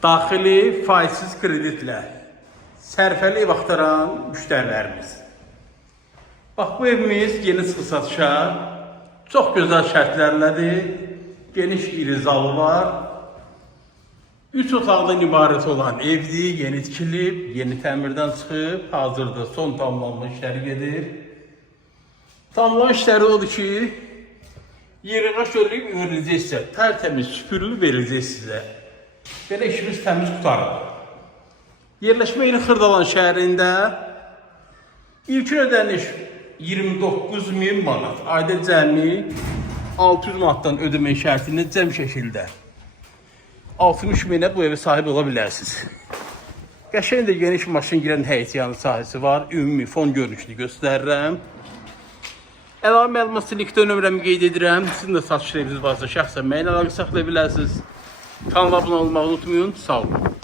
Daxili faizsiz kreditlə sərfəli ev axtaran müştərilərimiz. Bax, bu evimiz yeni çıxı satışa, çox gözəl şərtlərlədir, geniş iri zalı var. 3 otaqdan ibarət olan evdir, yeni tikilib, yeni təmirdən çıxıb, hazırda son tamamlanma işləri gedir. Tamamlanma işləri odur ki, yerinə şöyləyib veriləcək sizə, tərtəmiz süpürülüb veriləcək sizə. Belə işimiz təmiz qutarır. Yerləşmə yeri Xırdalan şəhərində ilkin ödəniş 29.000 manat, ayda cəmi 600 manatdan ödəmə şərtində cəm şəkildə 60.000-ə bu evə sahib ola bilərsiniz. Qəşəng də geniş maşın girən həyət-yanı sahəsi var. Ümumi fon görünüşünü göstərirəm. Əlavə məlumat linkdə nömrəmi qeyd edirəm. Sizin də satış eviniz varsa şəxsən mənimlə əlaqə saxlaya bilərsiniz. Kanala abunə olmağı unutmayın. Sağ olun.